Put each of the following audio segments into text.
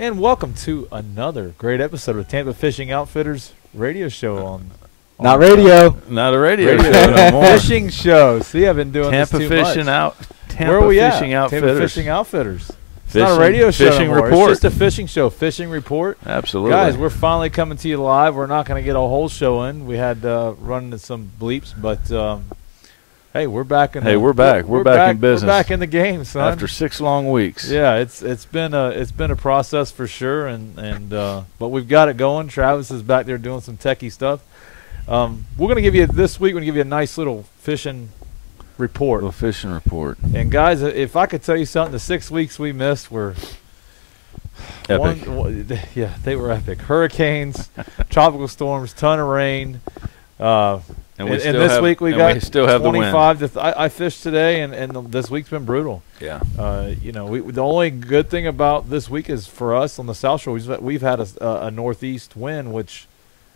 And welcome to another great episode of Tampa Fishing Outfitters radio show on Not radio. Not a radio show no more. Fishing show. See, I've been doing Tampa this too Fishing much. Out. Tampa Where are we Fishing at? Outfitters. Tampa Fishing Outfitters. It's Fishing, not a radio show fishing anymore. report. It's just a fishing show. Fishing report. Absolutely. Guys, we're finally coming to you live. We're not going to get a whole show in. We had run into some bleeps, but hey, we're back in. We're back. We're back in business. We're back in the game, son. After 6 long weeks. Yeah, it's been a process for sure, and but we've got it going. Travis is back there doing some techie stuff. We're gonna give you this week. We're gonna give you a nice little fishing report. A fishing report. And guys, if I could tell you something, the 6 weeks we missed were Epic. Yeah, they were epic. Hurricanes, tropical storms, ton of rain. And this week we got still have 25. I fished today, and this week's been brutal. Yeah. The only good thing about this week is for us on the South Shore, we've had a northeast wind, which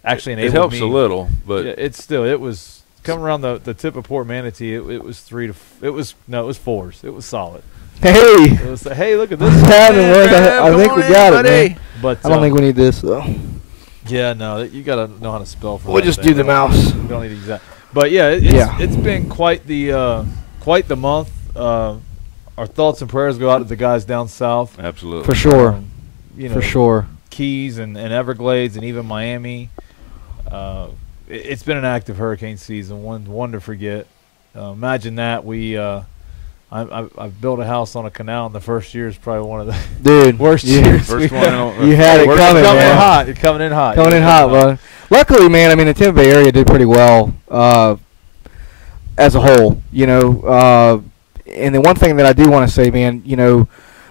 actually enabled it helps me. a little, but Yeah, it was coming around the tip of Port Manatee. It was 4s. It was solid. Hey. It was hey, look at this. I think we got it, man. But I don't think we need this, though. yeah, no, you got to know how to spell for. We'll that just thing. do the mouse. We don't need exact. But yeah, it's been quite the month. Our thoughts and prayers go out to the guys down south. absolutely. For sure. For sure. Keys and Everglades and even Miami. It's been an active hurricane season, one to forget. Imagine that. I've built a house on a canal, and the first year is probably one of the worst years. First one. You had it coming, man. Hot. It's coming in hot. Coming in hot, bud. Luckily, man, I mean, the Tampa Bay area did pretty well as a whole, and the one thing that I do want to say, man,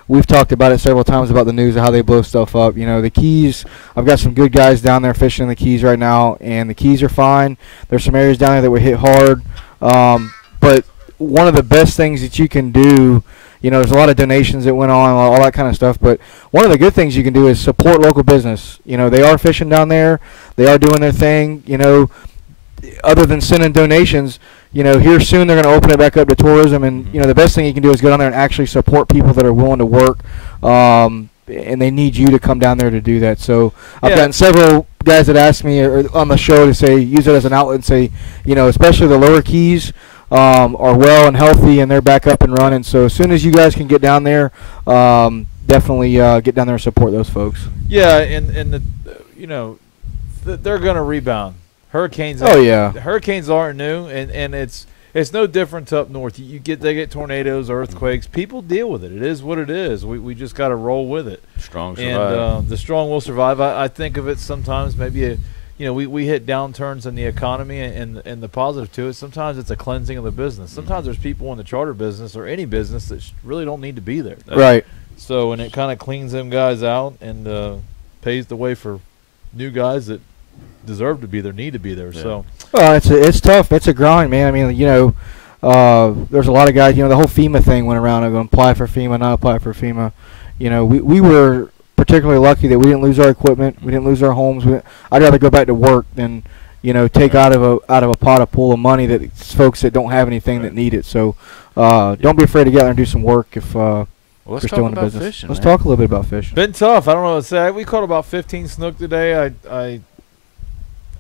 we've talked about it several times about the news of how they blow stuff up. The Keys, I've got some good guys down there fishing in the Keys right now, and the Keys are fine. There's some areas down there that were hit hard, but one of the best things that you can do, there's a lot of donations that went on, all that kind of stuff, but one of the good things you can do is support local business. They are fishing down there. They are doing their thing. Other than sending donations, here soon they're going to open it back up to tourism, and, the best thing you can do is go down there and actually support people that are willing to work, and they need you to come down there to do that. So I've gotten several guys that ask me on the show to say, use it as an outlet and say, especially the lower Keys, are well and healthy, and they're back up and running. So as soon as you guys can get down there, definitely get down there and support those folks. Yeah, and they're going to rebound. Hurricanes. Hurricanes aren't new, and it's no different up north. They get tornadoes, earthquakes. People deal with it. It is what it is. We just got to roll with it. Strong survive. And the strong will survive. I think of it sometimes maybe we hit downturns in the economy, and the positive to it, sometimes it's a cleansing of the business. Sometimes there's people in the charter business or any business that really don't need to be there. Right. So, and it kind of cleans them guys out and paves the way for new guys that deserve to be there, need to be there. Yeah. So, well, it's tough. It's a grind, man. I mean, there's a lot of guys. The whole FEMA thing went around. I'm going to apply for FEMA, not apply for FEMA. We were particularly lucky that we didn't lose our equipment, we didn't lose our homes. I'd rather go back to work than take out of a pot a pool of money that folks that don't have anything that need it. So don't be afraid to get out there and do some work if you're still in the business. Fishing, let's talk a little bit about fishing. Been tough. I don't know what to say. We caught about 15 snook today.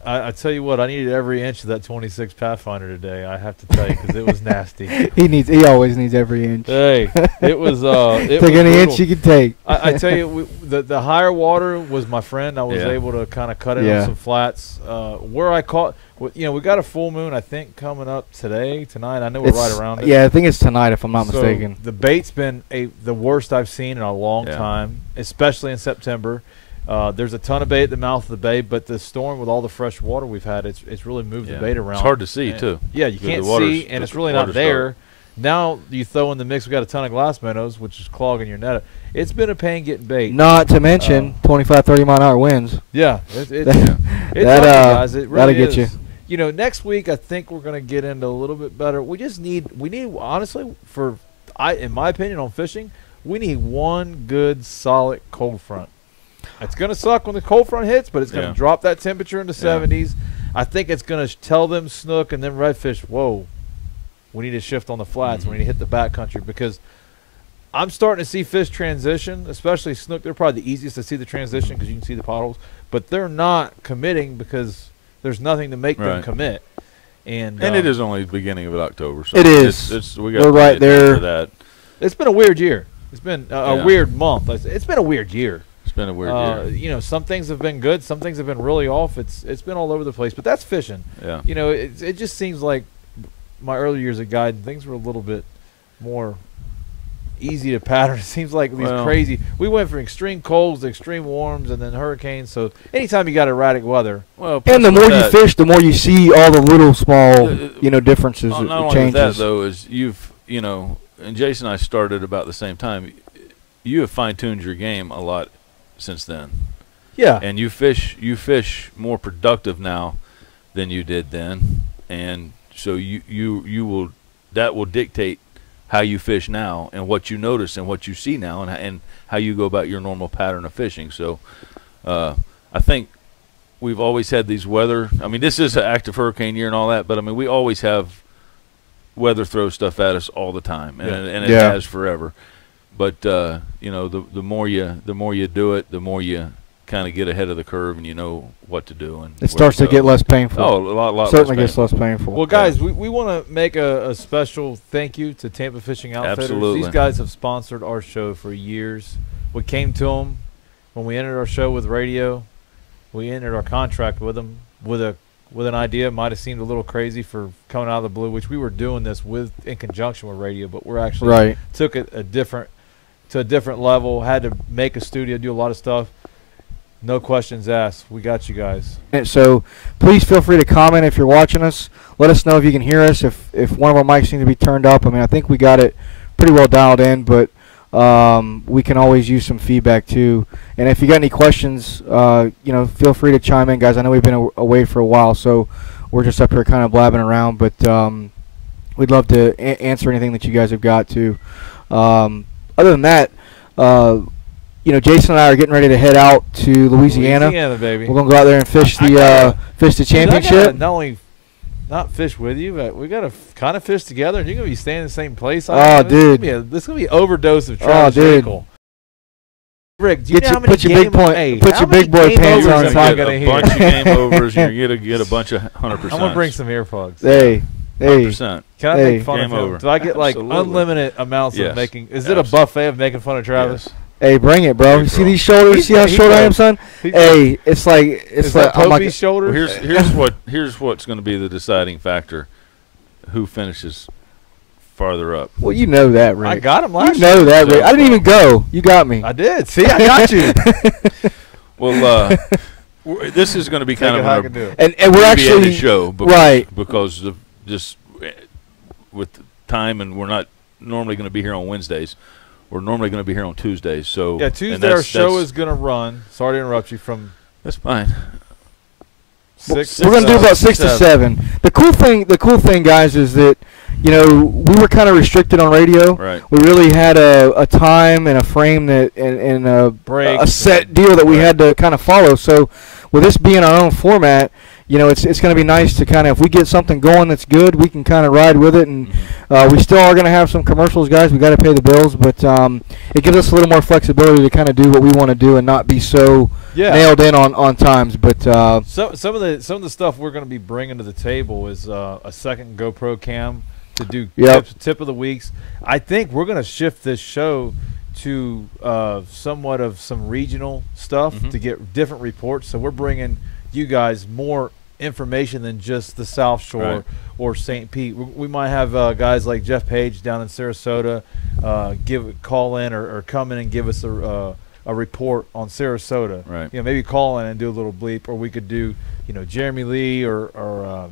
I tell you what, I needed every inch of that 26 Pathfinder today. I have to tell you, because it was nasty. He always needs every inch. Hey, it was. Take any inch you can take. I tell you, the higher water was my friend. I was able to kind of cut it on some flats. Where I caught, we got a full moon, I think, coming up tonight. I know we're right around it. Yeah, I think it's tonight, if I'm not mistaken. The bait's been the worst I've seen in a long time, especially in September. There's a ton of bait at the mouth of the bay, but the storm with all the fresh water we've had, it's really moved the bait around. It's hard to see, too. Yeah, you can't see, and it's really not there. Now you throw in the mix, we got a ton of glass minnows, which is clogging your net. It's been a pain getting bait. Not to mention 25, 30-mile-an-hour winds. Yeah. It's guys. It really that'll get you. Next week I think we're going to get into a little bit better. We need honestly, in my opinion on fishing, we need one good solid cold front. It's going to suck when the cold front hits, but it's going to drop that temperature into 70s. I think it's going to tell them snook and then redfish, whoa, we need to shift on the flats. We need to hit the back country, because I'm starting to see fish transition, especially snook. They're probably the easiest to see the transition because you can see the potholes. But they're not committing because there's nothing to make them commit. And it is only the beginning of October. So it is. We got right there. That. It's been a weird year. It's been a weird month. It's been a weird year. It's been a weird year. You know, some things have been good. Some things have been really off. It's been all over the place. But that's fishing. Yeah. You know, it just seems like my early years of guiding, things were a little bit more easy to pattern. It seems like these crazy. We went from extreme colds to extreme warms and then hurricanes. So anytime you got erratic weather. Well, and the more you fish, the more you see all the little small, differences. Not only changes. that though is and Jason and I started about the same time. You have fine-tuned your game a lot since then. Yeah. And you fish more productive now than you did then, and so that will dictate how you fish now and what you notice and what you see now and how you go about your normal pattern of fishing. So I think we've always had these weather. I mean, this is an active hurricane year and all that, but I mean, we always have weather throw stuff at us all the time, and it has forever. But the more you do it, the more you kind of get ahead of the curve and you know what to do. And it starts to get less painful. Oh, a lot certainly less gets less painful. Well, guys, we want to make a special thank you to Tampa Fishing Outfitters. Absolutely. These guys have sponsored our show for years. We came to them when we entered our show with radio. We entered our contract with them with an idea. It might have seemed a little crazy for coming out of the blue, which we were doing this in conjunction with radio, but we're actually took it to a different level. Had to make a studio, do a lot of stuff. No questions asked. We got you guys. And so please feel free to comment if you're watching us. Let us know if you can hear us. If one of our mics needs to be turned up. I mean, I think we got it pretty well dialed in, but we can always use some feedback too. And if you got any questions, feel free to chime in, guys. I know we've been away for a while, so we're just up here kind of blabbing around, but we'd love to answer anything that you guys have got too. Other than that, Jason and I are getting ready to head out to Louisiana. Louisiana, baby. We're gonna go out there and fish the championship. Not fish with you, but we gotta kind of fish together, and you're gonna be staying in the same place. Dude, this is gonna be an overdose of Travis Yaeckel. Rick, do you know how many put your big boy pants on. You're gonna get a bunch of game overs, and you're gonna get a bunch of 100%. I'm gonna bring some earplugs. Hey. 100%. Can I make fun of him? Over. Do I get like unlimited amounts of making? Is it a buffet of making fun of Travis? Yes. Hey, bring it, bro. You see these shoulders? See how short I am, son? Hey, it's like I'm like shoulders. Well, here's what's going to be the deciding factor: who finishes farther up. Well, you know that, Rick. I got him last. You know that, Rick. I didn't even go. You got me. I did. See, I got you. Well, this is going to be kind of an we're actually show, because of just with time, and we're not normally going to be here on Wednesdays. We're normally going to be here on Tuesdays. So yeah, Tuesday our show is going to run. Sorry to interrupt you. From that's fine. We're going to do about 6 to 7. The cool thing, guys, is that we were kind of restricted on radio. Right. We really had a time and a frame that and a set deal that we had to kind of follow. So with this being our own format, it's going to be nice to kind of, if we get something going that's good, we can kind of ride with it. And we still are going to have some commercials, guys. We got to pay the bills, but it gives us a little more flexibility to kind of do what we want to do and not be so nailed in on times. But some of the stuff we're going to be bringing to the table is a second GoPro cam to do tip of the weeks. I think we're going to shift this show to somewhat of some regional stuff to get different reports. So we're bringing you guys more information than just the South Shore or St. Pete. We might have guys like Jeff Page down in Sarasota call in or come in and give us a report on Sarasota. Right. Maybe call in and do a little bleep, or we could do Jeremy Lee or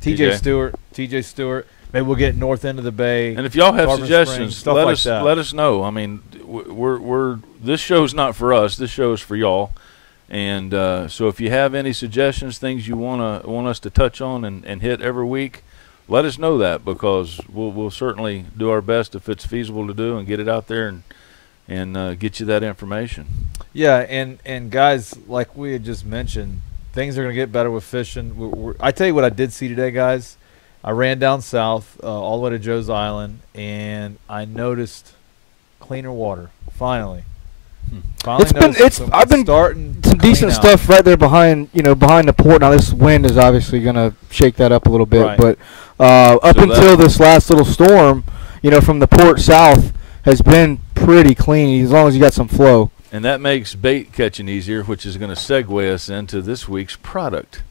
TJ Stewart. Maybe we'll get north end of the bay. And if y'all have Carbon suggestions, Springs, let us know. I mean, we're this show's not for us. This show is for y'all. And so if you have any suggestions, things you want us to touch on and hit every week, let us know that, because we'll certainly do our best if it's feasible to do and get it out there and get you that information. Yeah, and guys, like we had just mentioned, things are going to get better with fishing. I tell you what I did see today, guys. I ran down south all the way to Joe's Island, and I noticed cleaner water. Finally. I've been starting some decent stuff right there behind the port. Now this wind is obviously gonna shake that up a little bit, Right. but up until this last little storm, from the port south has been pretty clean as long as you got some flow. And that makes bait catching easier, which is going to segue us into this week's product.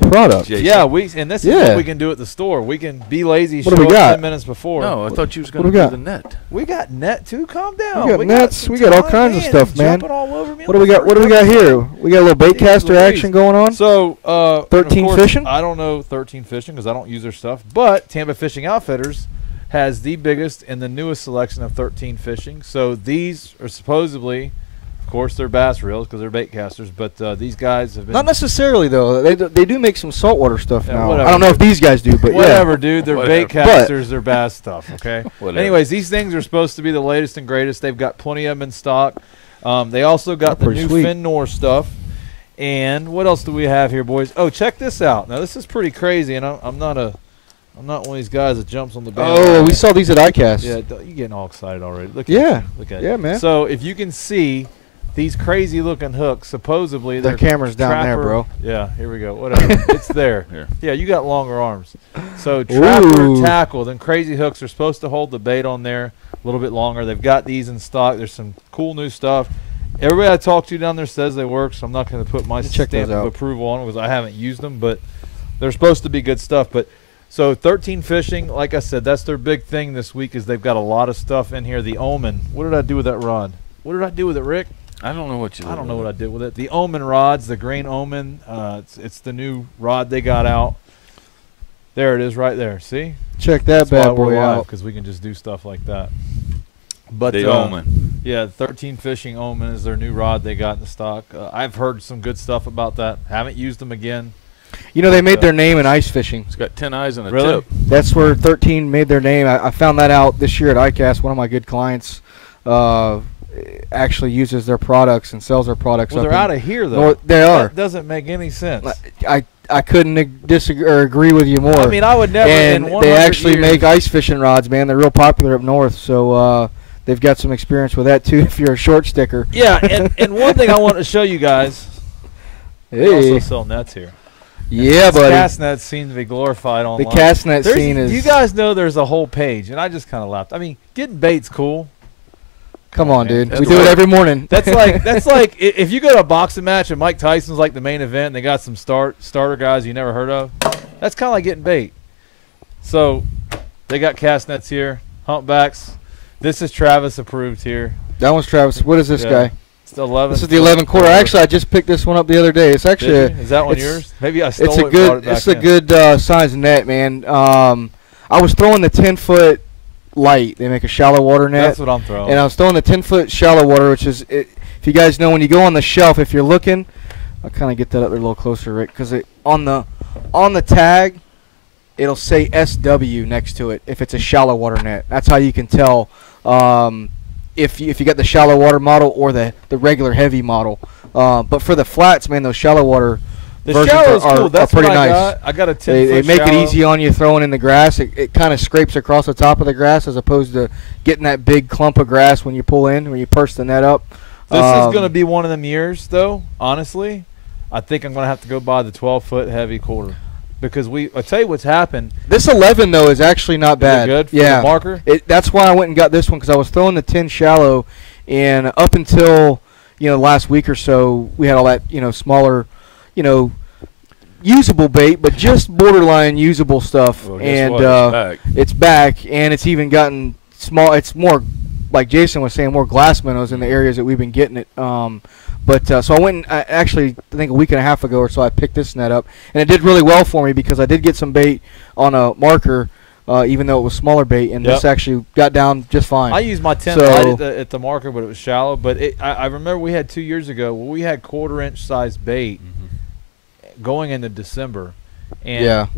Jason. Yeah, this is what we can do at the store. We can be lazy. What do we got? 10 minutes before. No, I thought you was going to do the net. We got net too. Calm down. We got nets. We got all kinds of stuff, man. All over me. What do we got? What do we got here? We got a little bait caster action going on. So 13 of course, Fishing. I don't know 13 Fishing because I don't use their stuff. But Tampa Fishing Outfitters has the biggest and the newest selection of 13 Fishing. So these are supposedly. Of course, they're bass reels because they're bait casters, but these guys have been Not necessarily though. They do make some saltwater stuff now. whatever, I don't know if these guys do, but whatever, dude. They're bait Whatever. casters. They're bass stuff. Okay. Whatever. Anyways, these things are supposed to be the latest and greatest. They've got plenty of them in stock. They also got the pretty new sweet. Fin Nor stuff. And what else do we have here, boys? Oh, check this out. Now this is pretty crazy, and I'm not one of these guys that jumps on the bandwagon. Oh, we saw these at ICAST. Yeah, you're getting all excited already. Look Yeah. at you. Look at Yeah, you. man. So if you can see these crazy looking hooks, supposedly The they're camera's down there, trapper- bro. Yeah, here we go. Whatever. It's there. Here. Yeah, you got longer arms. So trapper Ooh. tackle, then crazy hooks are supposed to hold the bait on there a little bit longer. They've got these in stock. There's some cool new stuff. Everybody I talk to down there says they work, so I'm not going to put my Check stamp those of out. approval on it because I haven't used them, but they're supposed to be good stuff. But so 13 Fishing, like I said, that's their big thing this week is they've got a lot of stuff in here. The Omen. What did I do with that rod? What did I do with it, Rick? I don't know what you. I don't know what I did with it. The Omen rods, the green Omen. It's the new rod they got out. There it is, right there. See? Check that That's why bad we're boy live out. because we can just do stuff like that. But The Omen. yeah, 13 Fishing Omen is their new rod they got in the stock. I've heard some good stuff about that. Haven't used them again. They made their name in ice fishing. It's got 10 eyes and a Really? tip. That's where 13 made their name. I found that out this year at ICAST. One of my good clients actually uses their products and sells their products. Well, up they're in out of here though. They are. That doesn't make any sense. I couldn't disagree or agree with you more. I mean, I would never. and in 100 they actually years, make ice fishing rods, man. They're real popular up north, so they've got some experience with that too. If you're a short sticker, Yeah, and one thing I want to show you guys. They also hey, sell nets here. yeah, This buddy. cast nets seem to be glorified The online. cast net scene is. You guys know there's a whole page, and I just kind of laughed. I mean, getting bait's cool. Come on, man. dude. That's We do it right. every morning. That's like if you go to a boxing match and Mike Tyson's like the main event, and they got some starter guys you never heard of. That's kind of like getting bait. So they got cast nets here, humpbacks. This is Travis approved here. That one's Travis. What is this Yeah. guy? It's the 11. This is the 11 quarter. Actually, I just picked this one up the other day. It's actually Did you? Is that one it's- yours? Maybe I stole it's it. a and brought good it back it's a in. good size net, man. I was throwing the 10-foot light. They make a shallow water net. That's what I'm throwing. And I was throwing the 10-foot shallow water, which is, if you guys know, when you go on the shelf, if you're looking, I'll kind of get that up there a little closer, Rick, because on the tag, it'll say SW next to it if it's a shallow water net. That's how you can tell if you got the shallow water model or the regular heavy model. But for the flats, man, those shallow water the versions shallow is are cool. That's pretty what I nice. got. I got a 10 They foot make it shallow. easy on you throwing in the grass. It kind of scrapes across the top of the grass as opposed to getting that big clump of grass when you pull in, when you purse the net up. This is going to be one of them years, though, honestly. I think I'm going to have to go buy the 12-foot heavy quarter. Because I'll tell you what's happened. This 11, though, is actually not bad. Is it good for yeah. the marker? That's why I went and got this one, because I was throwing the 10 shallow, and up until last week or so, we had all that smaller, usable bait, but just borderline usable stuff. Well, guess and what? It's back. it's back, and it's even gotten small. It's more, like Jason was saying, more glass minnows in the areas that we've been getting it. So I went and I think a week and a half ago or so, I picked this net up, and it did really well for me because I did get some bait on a marker, even though it was smaller bait, and this actually got down just fine. I used my 10 light at the marker, but it was shallow. But I remember we had 2 years ago where we had quarter-inch size bait going into December. And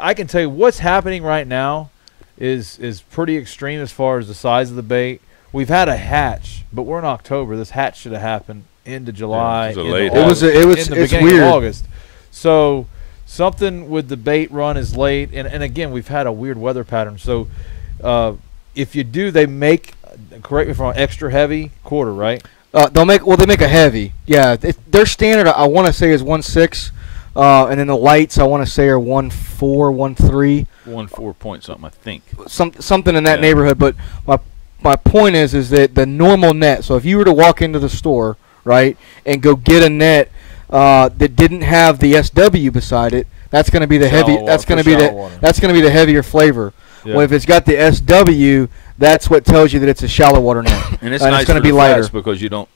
I can tell you what's happening right now is pretty extreme as far as the size of the bait. We've had a hatch, but we're in October. This hatch should have happened into July. it was a into late August, hatch. It was in the it's beginning weird. of August. So something with the bait run is late, and again we've had a weird weather pattern. So if you do, they make correct me if I'm wrong, extra heavy quarter, right? They make a heavy. Yeah, their standard I want to say is 1.6, and then the lights I want to say are 1.4, 1.3. 1.4 point something, I think. Something in that neighborhood. But my point is that the normal net. So if you were to walk into the store, right, and go get a net that didn't have the SW beside it, that's going to be the heavy. That's going to be the heavier flavor. Yeah. Well, if it's got the SW, that's what tells you that it's a shallow water net. And it's nice going to be lighter because you don't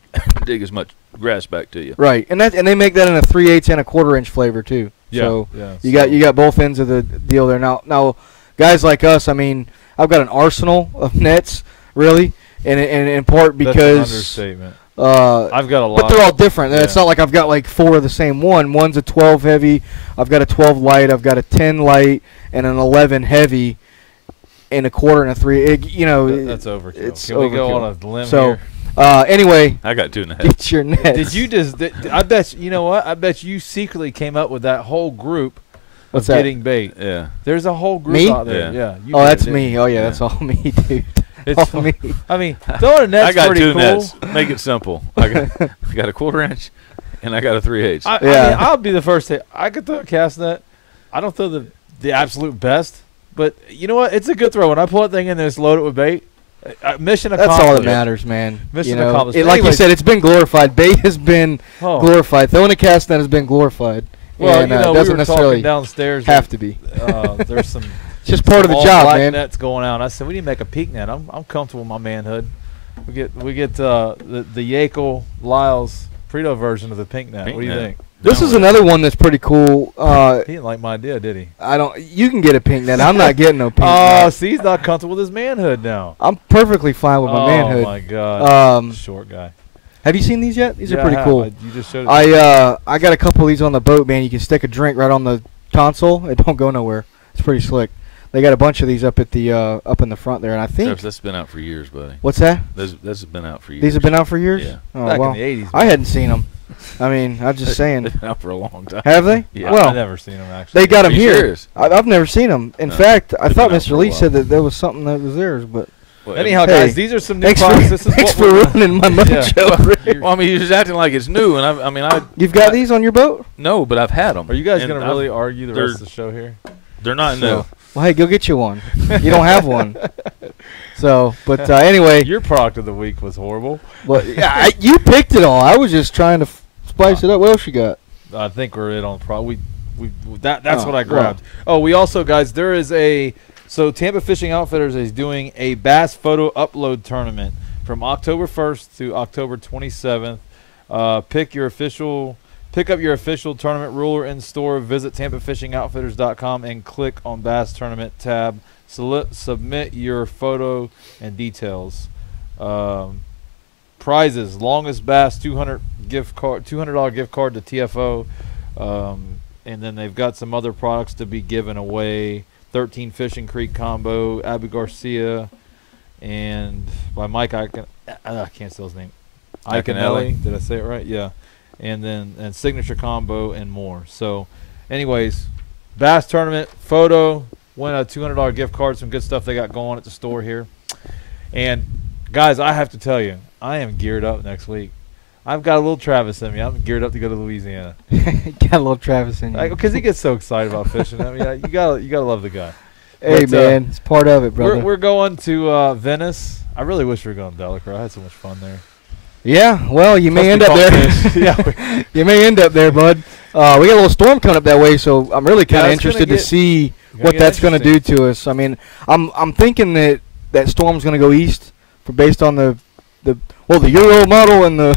dig as much grass back to you. Right, and they make that in a 3/8 and a 1/4 inch flavor too. Yeah. So you got both ends of the deal there. Now guys like us, I mean, I've got an arsenal of nets, really, and in part because that's an understatement. I've got a lot, but they're all different. Yeah. It's not like I've got like 4 of the same one. One's a 12 heavy. I've got a 12 light. I've got a 10 light and an 11 heavy, and a 1/4 and a 3. That's overkill. It's Can we go on a limb so, here? Anyway, I got 2 and a half. Get your nets. Did you just? I bet you know what? I bet you secretly came up with that whole group of getting bait. Yeah. There's a whole group me? out there. Yeah. That's me. Oh yeah, that's all me, dude. It's all me. I mean, throwing a net's I got pretty 2 cool. nets. Make it simple. I got a 1/4 inch, and I got a 3/8. I mean, I'll be the first to. I could throw a cast net. I don't throw the absolute best, but you know what? It's a good throw. When I pull that thing in there, and load it with bait. Mission accomplished. That's all that matters, man. Mission accomplished. Like you said, it's been glorified. Bait has been glorified. Throwing a cast net has been glorified. Well, and, we doesn't were necessarily talking downstairs. Have to be. There's some. It's just part of the job, man. Nets going out. I said we need to make a peak net. I'm comfortable with my manhood. We get the Yaeckel Liles Prieto version of the pink net. What do you think? This is another one that's pretty cool. He didn't like my idea, did he? You can get a pink net. I'm not getting no pink net. Oh, see, he's not comfortable with his manhood now. I'm perfectly fine with my manhood. Oh my God. Short guy. Have you seen these yet? These are pretty cool. You just showed it. I got a couple of these on the boat, man. You can stick a drink right on the console. It don't go nowhere. It's pretty slick. They got a bunch of these up at the up in the front there, and I think that's been out for years, buddy. What's that? This has been out for years. These have been out for years. Yeah. Oh, Back well, in the 80s. Man. I hadn't seen them. I mean, I'm just saying. They've been out for a long time. Have they? Yeah. Well, I've never seen them actually. They got them here. Serious? I've never seen them. In No, fact, I thought been out Mr. for a Lee while. said that there was something that was theirs, but. Well, Anyhow, hey, guys, these are some new products. Thanks for ruining my mojo. Well, I mean, you're just acting like it's new, and I You've got these on your boat? No, but I've had them. Are you guys going to really argue the rest of the show here? They're not new. Well, hey, go get you one. You don't have one. So, but anyway. Your product of the week was horrible. Well, you picked it all. I was just trying to spice it up. What else you got? I think we're in on that's what I grabbed. Oh, we also, guys, there is so Tampa Fishing Outfitters is doing a bass photo upload tournament from October 1st to October 27th. Pick up your official tournament ruler in store. Visit TampaFishingOutfitters.com and click on Bass Tournament tab. Submit your photo and details. Prizes: longest bass $200 gift card to TFO, and then they've got some other products to be given away. 13 Fishing Creek combo, Abu Garcia, and by Mike I can't say his name. Iconelli. Did I say it right? Yeah. And signature combo and more. So, anyways, bass tournament photo, win a $200 gift card. Some good stuff they got going at the store here. And guys, I have to tell you, I am geared up next week. I've got a little Travis in me. I'm geared up to go to Louisiana. Got a little Travis in you. Because he gets so excited about fishing. I mean, you gotta love the guy. Hey, man, it's part of it, brother. We're going to Venice. I really wish we were going to Delacroix. I had so much fun there. Yeah, well, you may end up there. Yeah, you may end up there, bud. We got a little storm coming up that way, so I'm really kind of interested to see what that's going to do to us. I mean, I'm thinking that storm's going to go east, based on the Euro model and the.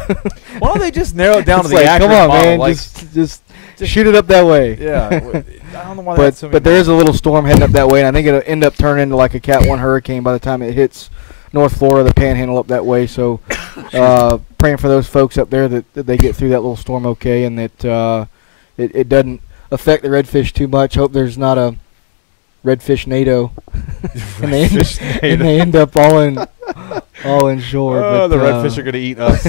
Why don't they just narrow it down to the like, accurate come on, model? man, Like, just shoot it up that way. Yeah, I don't know why. But there is a little storm heading up that way, and I think it'll end up turning into like a Cat 1 hurricane by the time it hits North Florida, the Panhandle up that way. So, praying for those folks up there that they get through that little storm okay, and that it doesn't affect the redfish too much. Hope there's not a redfish NATO, and they end up all in shore. Oh, but, the redfish are going to eat us.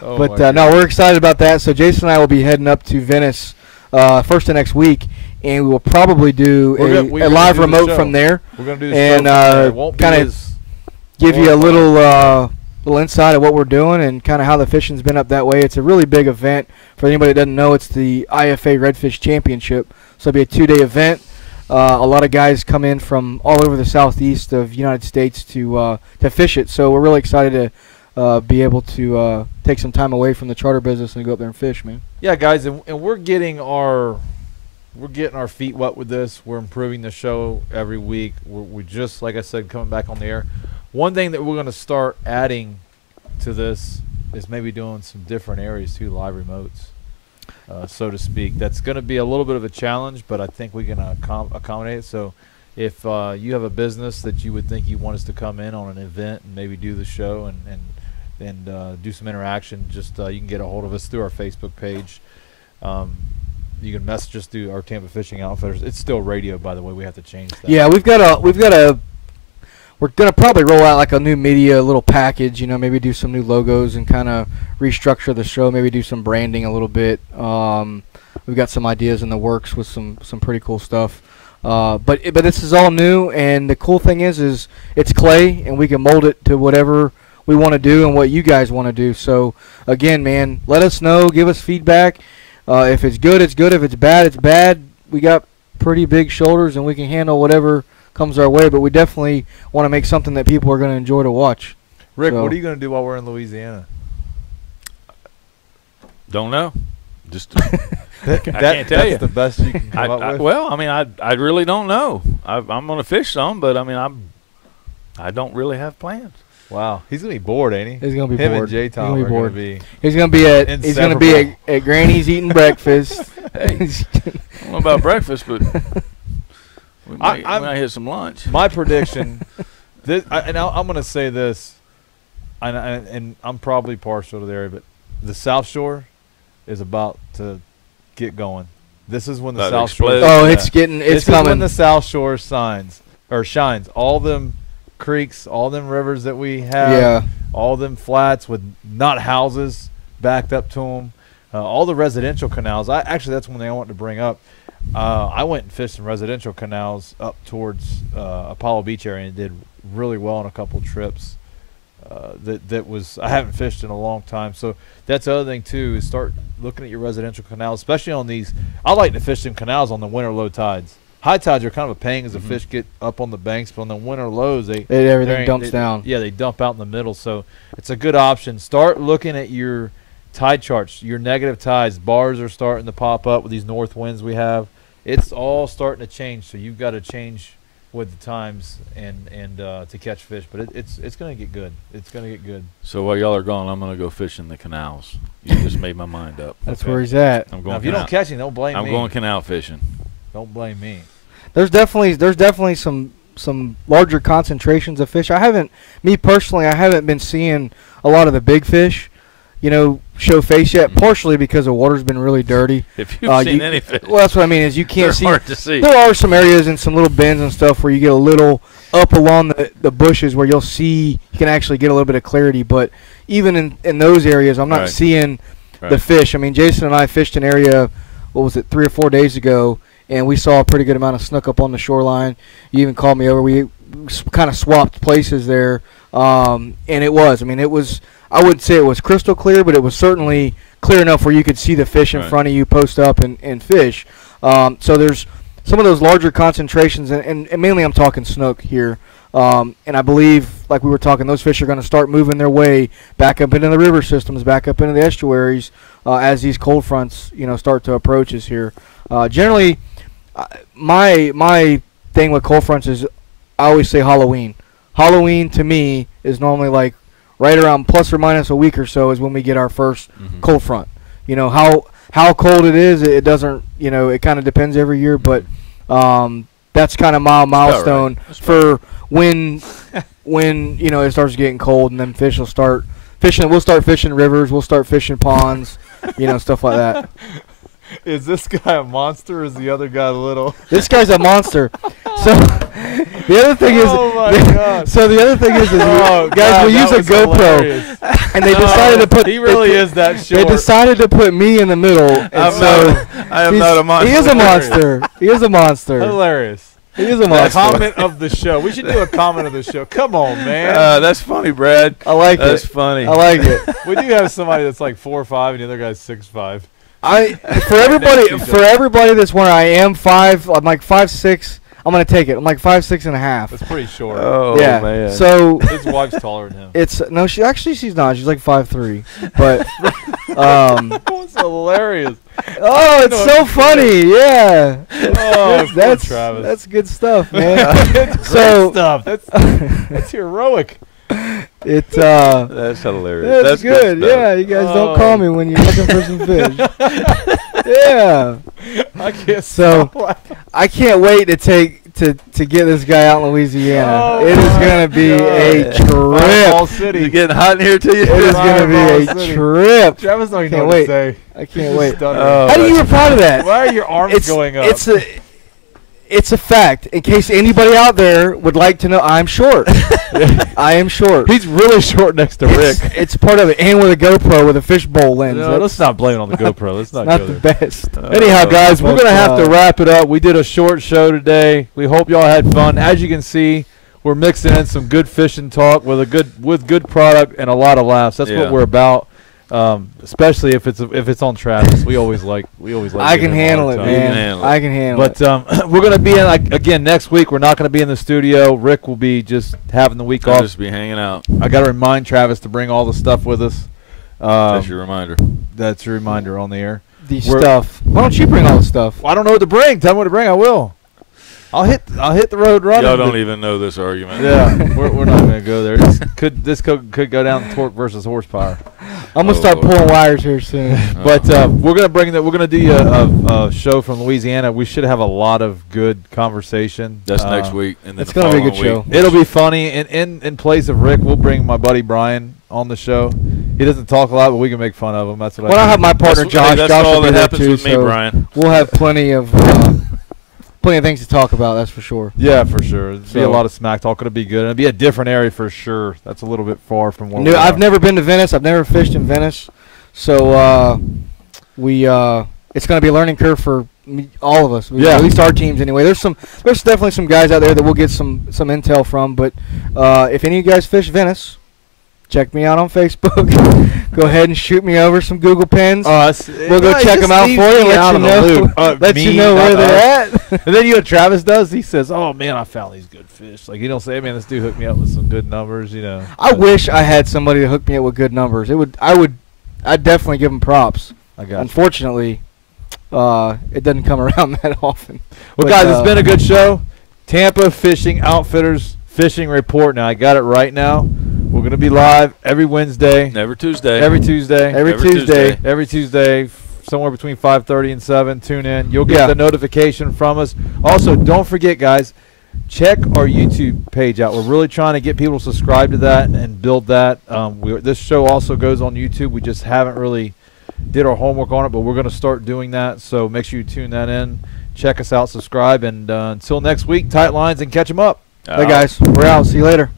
No, we're excited about that. So Jason and I will be heading up to Venice first of next week, and we will probably do a live remote from there. We're going to do the show from there. It won't be give you a little insight of what we're doing and kind of how the fishing's been up that way. It's a really big event. For anybody that doesn't know, it's the IFA Redfish Championship. So it'll be a 2-day event. A lot of guys come in from all over the southeast of the United States to fish it. So we're really excited to be able to take some time away from the charter business and go up there and fish, man. Yeah, guys, and we're getting our feet wet with this. We're improving the show every week. We just, like I said, coming back on the air. One thing that we're going to start adding to this is maybe doing some different areas too, live remotes, so to speak. That's going to be a little bit of a challenge, but I think we can accommodate it. So if you have a business that you would think you want us to come in on an event and maybe do the show and do some interaction, just you can get a hold of us through our Facebook page. You can message us through our Tampa Fishing Outfitters. It's still radio, by the way. We have to change that. Yeah, we're gonna probably roll out like a new media little package. You know, maybe do some new logos and kind of restructure the show. Maybe do some branding a little bit. We've got some ideas in the works with some pretty cool stuff. But this is all new, and the cool thing is it's clay, and we can mold it to whatever we want to do and what you guys want to do. So again, man, let us know. Give us feedback. If it's good, it's good. If it's bad, it's bad. We got pretty big shoulders, and we can handle whatever comes our way. But we definitely want to make something that people are going to enjoy to watch. Rick, what are you going to do while we're in Louisiana? Don't know. Just I can't tell you. That's the best you can come up with? Well, I mean, I really don't know. I'm going to fish some, but I mean, I don't really have plans. Wow, he's gonna be bored, ain't he? He's gonna be Him bored. and J Tom are gonna be. He's gonna be at Granny's eating breakfast. Hey, I don't know about breakfast, but we might hit some lunch. My prediction, I'm gonna say this, and I'm probably partial to the area, but the South Shore is about to get going. This is when the South Shore. Oh, it's coming. This is when the South Shore shines. All them creeks, all them rivers that we have, all them flats with not houses backed up to them, all the residential canals. Actually, that's one thing I wanted to bring up. I went and fished some residential canals up towards Apollo Beach area and did really well on a couple trips. I haven't fished in a long time, so that's the other thing too, is start looking at your residential canals, especially on these. I like to fish them canals on the winter low tides. High tides are kind of a pain as the fish get up on the banks, but on the winter lows, everything dumps down. Yeah, they dump out in the middle, so it's a good option. Start looking at your tide charts, your negative tides. Bars are starting to pop up with these north winds we have. It's all starting to change, so you've got to change with the times and to catch fish. But it's going to get good. It's going to get good. So while y'all are gone, I'm going to go fish in the canals. You just made my mind up. That's where he's at. I'm going. Now, if you don't catch him, don't blame me. I'm going canal fishing. Don't blame me. There's definitely some larger concentrations of fish. Me personally, I haven't been seeing a lot of the big fish, show face yet. Partially because the water's been really dirty. If you've seen any fish, well, that's what I mean is you can't see. Hard to see. There are some areas and some little bends and stuff where you get a little up along the bushes where you can actually get a little bit of clarity. But even in those areas, I'm not seeing the fish. I mean, Jason and I fished an area, 3 or 4 days ago, and we saw a pretty good amount of snook up on the shoreline. You even called me over. We kind of swapped places there, and it was. I wouldn't say it was crystal clear, but it was certainly clear enough where you could see the fish in front of you post up and fish. So there's some of those larger concentrations, and mainly I'm talking snook here. And I believe, like we were talking, those fish are going to start moving their way back up into the river systems, back up into the estuaries as these cold fronts, start to approach us here. Generally, my thing with cold fronts is I always say Halloween. Halloween to me is normally like right around plus or minus a week or so is when we get our first cold front. How cold it is, it doesn't, it kind of depends every year, but that's kind of my milestone for when it starts getting cold, and then fish will start fishing. We'll start fishing rivers. We'll start fishing ponds, stuff like that. Is this guy a monster or is the other guy little? This guy's a monster. So the other thing is, guys, we use a GoPro, and they decided to put. He really is that short. They decided to put me in the middle. I am not a monster. He is a monster. He is a monster. Hilarious. He's a monster. Comment of the show. We should do a comment of the show. Come on, man. That's funny, Brad. I like That's it. funny. I like it. We do have somebody that's like 4'5" and the other guy's 6'5". For everybody that's where I am 5, I'm like 5'6". I'm gonna take it. I'm like 5'6" and a half. That's pretty short. Oh, yeah. man. So His wife's taller than him. it's no. She's not. She's like 5'3". But That's hilarious. oh, it's so funny. Yeah. Oh, That's Travis. that's good stuff, man. It's So- great stuff. That's heroic. It That's hilarious. that's good. stuff. Yeah, you guys don't call me when you're looking for some fish. Yeah. I can't So- stop laughing. I can't wait to get this guy out in Louisiana. Oh It is gonna be my a God. trip. Fireball Is City. it getting hot in here to you? It is gonna be Fireball a City. trip. Travis don't even Can't know what wait. to say. I can't wait. Stuttering. Oh, How do you reply to that? Why are your arms going up? It's a fact. In case anybody out there would like to know, I'm short. I am short. He's really short next to Rick. It's part of it, and with a GoPro with a fishbowl lens. No, That's let's not blame it on the GoPro. Let's not, not go the there. best. Anyhow, guys, we're But, going to have to wrap it up. We did a short show today. We hope y'all had fun. As you can see, we're mixing in some good fishing talk with good product and a lot of laughs. That's Yeah. what we're about. Especially if it's on Travis. We always like I can giving him a handle hard it, time. You can man. handle it. I can handle it. But we're going to be in again next week. We're not going to be in the studio. Rick will be just having the week I'll off. just be hanging out. I got to remind Travis to bring all the stuff with us. That's your reminder. That's your reminder on the air. The we're- stuff. Why don't you bring all the stuff? Well, I don't know what to bring. Tell me what to bring. I will. I'll hit the road running. Y'all but- don't even know this argument. Yeah, we're not gonna go there. This could go down torque versus horsepower. I'm gonna start Lord. pulling wires here soon. But we're gonna do a show from Louisiana. We should have a lot of good conversation. That's next week. And then it's the gonna be a following good show. week. It'll be funny. And in place of Rick, we'll bring my buddy Brian on the show. He doesn't talk a lot, but we can make fun of him. That's what Well, I I have my partner That's, Josh. hey, that's Josh all will be that there happens too, with me, so Brian. we'll have plenty of things to talk about. That's for sure. Yeah, for sure. It'll be a So- lot of smack talk. It'll be good. It'll be a different area for sure. That's a little bit far from where I've never been to Venice. I've never fished in Venice, so it's going to be a learning curve for all of us. Yeah. At least our teams anyway. There's definitely some guys out there that we'll get some intel from. But if any of you guys fish Venice, check me out on Facebook. Go ahead and shoot me over some Google pins. We'll go check them out for you and let you know where they're at. And then you know what Travis does? He says, "Oh man, I found these good fish." Like, you don't say, "Hey man, this dude hooked me up with some good numbers," you know. I wish I had somebody to hook me up with good numbers. I'd definitely give them props. I got you. Unfortunately, it doesn't come around that often. Well, But, guys, it's been a good show. Tampa Fishing Outfitters Fishing Report. Now, I got it right now. We're going to be live every Wednesday, Every Tuesday. every Tuesday, Every Every Tuesday. Tuesday. every Tuesday, somewhere between 5:30 and 7. Tune in. You'll get Yeah. the notification from us. Also, don't forget, guys, check our YouTube page out. We're really trying to get people to subscribe to that and build that. This show also goes on YouTube. We just haven't really did our homework on it, but we're going to start doing that. So make sure you tune that in. Check us out, subscribe, and until next week, tight lines and catch them up. Hey guys, we're out. See you later.